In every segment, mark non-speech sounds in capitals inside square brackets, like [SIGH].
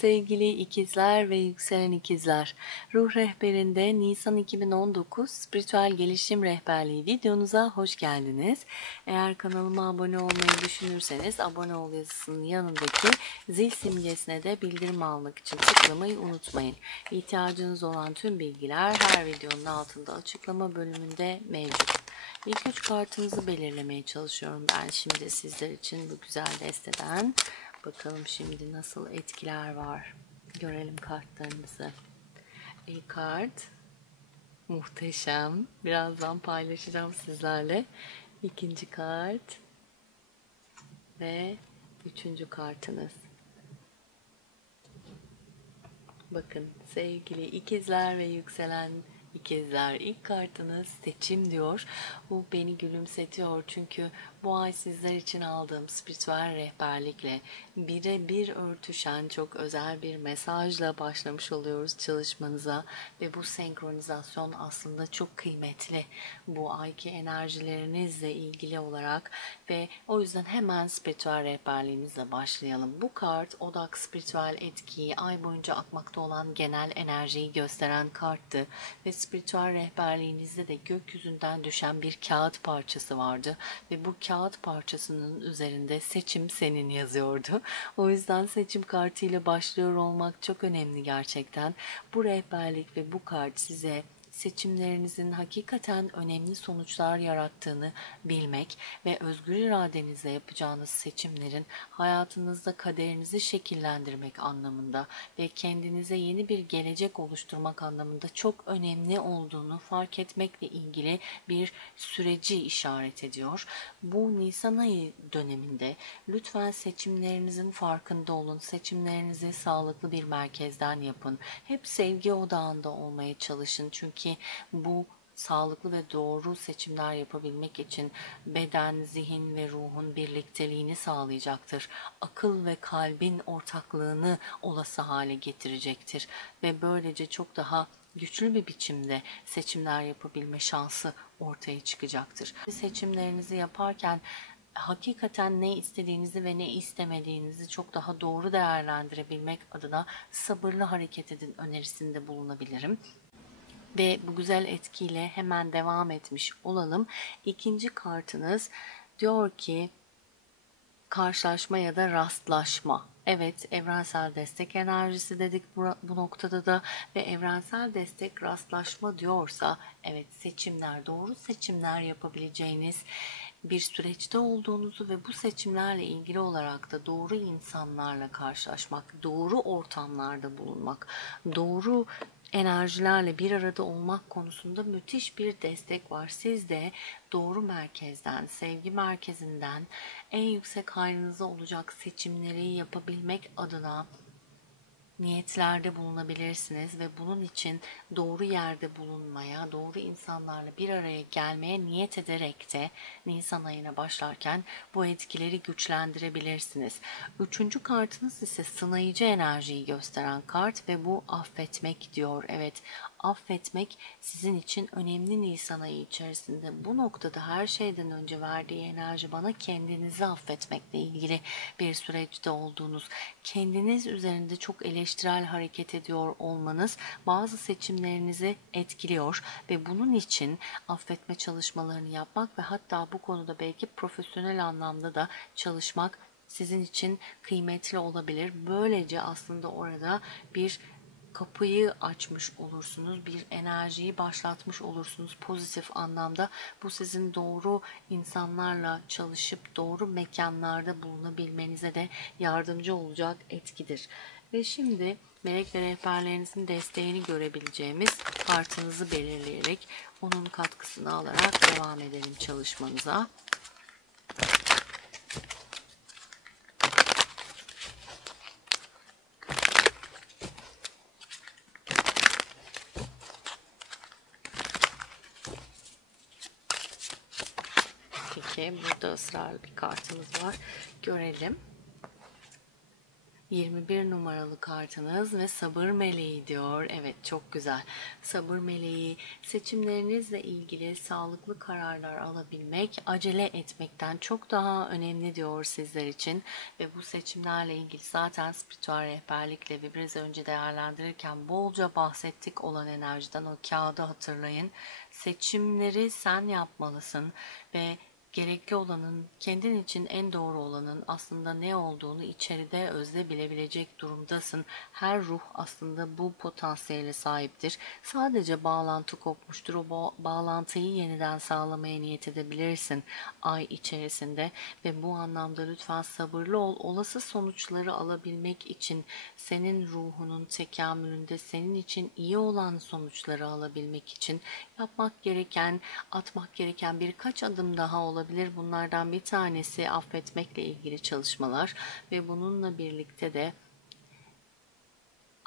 sevgili ikizler ve yükselen ikizler. Ruh rehberinde Nisan 2019 spiritüel gelişim rehberliği videonuza hoş geldiniz. Eğer kanalıma abone olmayı düşünürseniz abone ol yazısının yanındaki zil simgesine de bildirim almak için tıklamayı unutmayın. İhtiyacınız olan tüm bilgiler her videonun altında açıklama bölümünde mevcut. İlk üç kartınızı belirlemeye çalışıyorum ben şimdi sizler için bu güzel desteden. Bakalım şimdi nasıl etkiler var. Görelim kartlarımızı. İlk kart muhteşem. Birazdan paylaşacağım sizlerle. İkinci kart ve üçüncü kartınız. Bakın sevgili ikizler ve yükselen İkizler ilk kartınız seçim diyor. Bu beni gülümsetiyor çünkü bu ay sizler için aldığım spiritüel rehberlikle birebir örtüşen çok özel bir mesajla başlamış oluyoruz çalışmanıza ve bu senkronizasyon aslında çok kıymetli bu ayki enerjilerinizle ilgili olarak ve o yüzden hemen spiritüel rehberliğimizle başlayalım. Bu kart odak spiritüel etkiyi ay boyunca akmakta olan genel enerjiyi gösteren karttı ve spiritüel rehberliğinizde de gökyüzünden düşen bir kağıt parçası vardı ve bu kağıt parçasının üzerinde seçim senin yazıyordu. O yüzden seçim kartıyla başlıyor olmak çok önemli gerçekten. Bu rehberlik ve bu kart size seçimlerinizin hakikaten önemli sonuçlar yarattığını bilmek ve özgür iradenizle yapacağınız seçimlerin hayatınızda kaderinizi şekillendirmek anlamında ve kendinize yeni bir gelecek oluşturmak anlamında çok önemli olduğunu fark etmekle ilgili bir süreci işaret ediyor. Bu Nisan ayı döneminde lütfen seçimlerinizin farkında olun. Seçimlerinizi sağlıklı bir merkezden yapın. Hep sevgi odağında olmaya çalışın. Çünkü ki bu sağlıklı ve doğru seçimler yapabilmek için beden, zihin ve ruhun birlikteliğini sağlayacaktır. Akıl ve kalbin ortaklığını olası hale getirecektir ve böylece çok daha güçlü bir biçimde seçimler yapabilme şansı ortaya çıkacaktır. Seçimlerinizi yaparken hakikaten ne istediğinizi ve ne istemediğinizi çok daha doğru değerlendirebilmek adına sabırlı hareket edin önerisinde bulunabilirim ve bu güzel etkiyle hemen devam etmiş olalım. İkinci kartınız diyor ki karşılaşma ya da rastlaşma. Evet, evrensel destek enerjisi dedik bu, noktada da ve evrensel destek rastlaşma diyorsa evet seçimler, doğru seçimler yapabileceğiniz bir süreçte olduğunuzu ve bu seçimlerle ilgili olarak da doğru insanlarla karşılaşmak, doğru ortamlarda bulunmak, doğru enerjilerle bir arada olmak konusunda müthiş bir destek var. Siz de doğru merkezden, sevgi merkezinden en yüksek hayrınıza olacak seçimleri yapabilmek adına niyetlerde bulunabilirsiniz ve bunun için doğru yerde bulunmaya, doğru insanlarla bir araya gelmeye niyet ederek de Nisan ayına başlarken bu etkileri güçlendirebilirsiniz. Üçüncü kartınız ise sınayıcı enerjiyi gösteren kart ve bu affetmek diyor. Evet, affetmek sizin için önemli Nisan ayı içerisinde. Bu noktada her şeyden önce verdiği enerji bana kendinizi affetmekle ilgili bir süreçte olduğunuz, kendiniz üzerinde çok eleştirel hareket ediyor olmanız bazı seçimlerinizi etkiliyor ve bunun için affetme çalışmalarını yapmak ve hatta bu konuda belki profesyonel anlamda da çalışmak sizin için kıymetli olabilir. Böylece aslında orada bir kapıyı açmış olursunuz, bir enerjiyi başlatmış olursunuz pozitif anlamda. Bu sizin doğru insanlarla çalışıp doğru mekanlarda bulunabilmenize de yardımcı olacak etkidir. Ve şimdi melek ve rehberlerinizin desteğini görebileceğimiz kartınızı belirleyerek onun katkısını alarak devam edelim çalışmanıza. Peki burada ısrarlı bir kartımız var. Görelim. 21 numaralı kartınız ve sabır meleği diyor. Evet çok güzel. Sabır meleği seçimlerinizle ilgili sağlıklı kararlar alabilmek, acele etmekten çok daha önemli diyor sizler için. Ve bu seçimlerle ilgili zaten spiritüel rehberlikle ve biraz önce değerlendirirken bolca bahsettik olan enerjiden o kağıdı hatırlayın. Seçimleri sen yapmalısın ve gerekli olanın, kendin için en doğru olanın aslında ne olduğunu içeride özde bilebilecek durumdasın. Her ruh aslında bu potansiyele sahiptir. Sadece bağlantı kopmuştur. O ba- bağlantıyı yeniden sağlamaya niyet edebilirsin ay içerisinde ve bu anlamda lütfen sabırlı ol. Olası sonuçları alabilmek için senin ruhunun tekamülünde senin için iyi olan sonuçları alabilmek için yapmak gereken, atmak gereken birkaç adım daha olabilir. Bunlardan bir tanesi affetmekle ilgili çalışmalar ve bununla birlikte de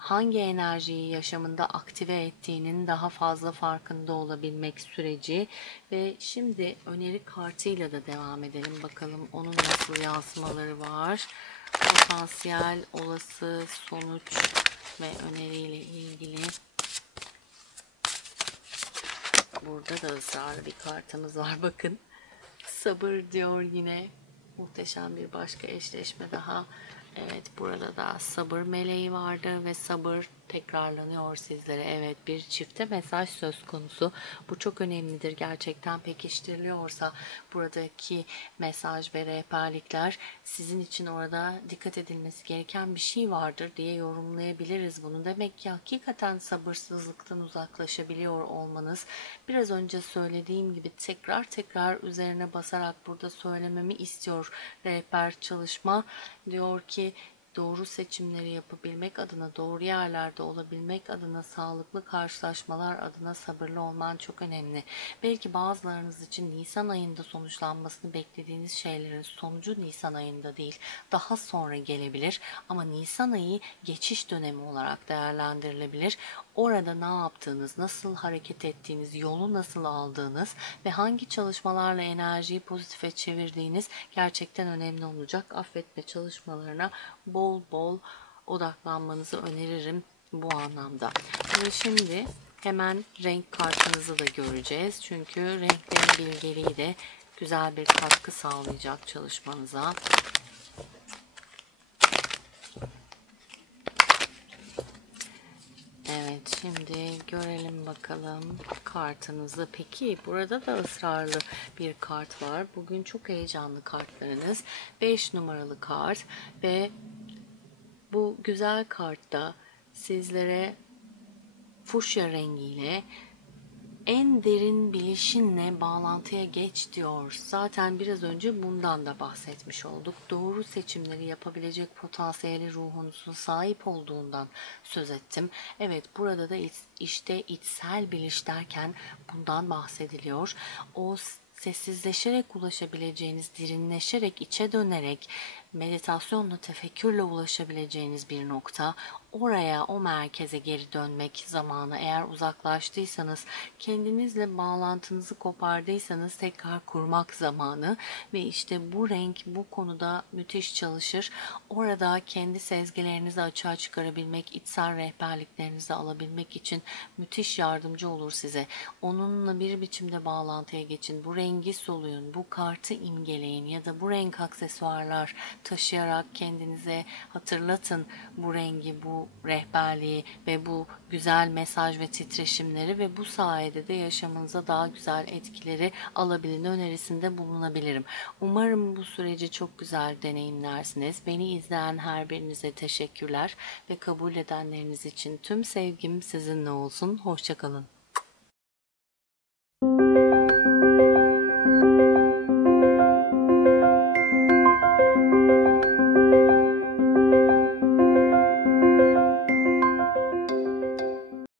hangi enerjiyi yaşamında aktive ettiğinin daha fazla farkında olabilmek süreci ve şimdi öneri kartıyla da devam edelim. Bakalım onun nasıl yansımaları var. Potansiyel olası sonuç ve öneriyle ilgili burada da ısrarlı bir kartımız var. [LAUGHS] Bakın sabır diyor yine. Muhteşem bir başka eşleşme daha. Evet burada da sabır meleği vardı ve sabır tekrarlanıyor sizlere. Evet bir çifte mesaj söz konusu. Bu çok önemlidir. Gerçekten pekiştiriliyorsa buradaki mesaj ve rehberlikler sizin için orada dikkat edilmesi gereken bir şey vardır diye yorumlayabiliriz bunu. Demek ki hakikaten sabırsızlıktan uzaklaşabiliyor olmanız biraz önce söylediğim gibi tekrar tekrar üzerine basarak burada söylememi istiyor rehber çalışma. Diyor ki doğru seçimleri yapabilmek adına, doğru yerlerde olabilmek adına, sağlıklı karşılaşmalar adına sabırlı olman çok önemli. Belki bazılarınız için Nisan ayında sonuçlanmasını beklediğiniz şeylerin sonucu Nisan ayında değil, daha sonra gelebilir. Ama Nisan ayı geçiş dönemi olarak değerlendirilebilir. Orada ne yaptığınız, nasıl hareket ettiğiniz, yolu nasıl aldığınız ve hangi çalışmalarla enerjiyi pozitife çevirdiğiniz gerçekten önemli olacak. Affetme çalışmalarına bol bol odaklanmanızı öneririm bu anlamda. Ve şimdi hemen renk kartınızı da göreceğiz. Çünkü renklerin bilgeliği de güzel bir katkı sağlayacak çalışmanıza. Evet şimdi görelim bakalım kartınızı. Peki burada da ısrarlı bir kart var. Bugün çok heyecanlı kartlarınız. 5 numaralı kart ve bu güzel kartta sizlere fuşya rengiyle en derin bilişinle bağlantıya geç diyor. Zaten biraz önce bundan da bahsetmiş olduk. Doğru seçimleri yapabilecek potansiyeli ruhunuzun sahip olduğundan söz ettim. Evet burada da işte içsel biliş derken bundan bahsediliyor. O sessizleşerek ulaşabileceğiniz, derinleşerek, içe dönerek, meditasyonla, tefekkürle ulaşabileceğiniz bir nokta. Oraya, o merkeze geri dönmek zamanı. Eğer uzaklaştıysanız, kendinizle bağlantınızı kopardıysanız tekrar kurmak zamanı. Ve işte bu renk bu konuda müthiş çalışır. Orada kendi sezgilerinizi açığa çıkarabilmek, içsel rehberliklerinizi alabilmek için müthiş yardımcı olur size. Onunla bir biçimde bağlantıya geçin. Bu rengi soluyun, bu kartı imgeleyin ya da bu renk aksesuarlar taşıyarak kendinize hatırlatın bu rengi, bu rehberliği ve bu güzel mesaj ve titreşimleri ve bu sayede de yaşamınıza daha güzel etkileri alabilin önerisinde bulunabilirim. Umarım bu süreci çok güzel deneyimlersiniz. Beni izleyen her birinize teşekkürler ve kabul edenleriniz için tüm sevgim sizinle olsun. Hoşçakalın.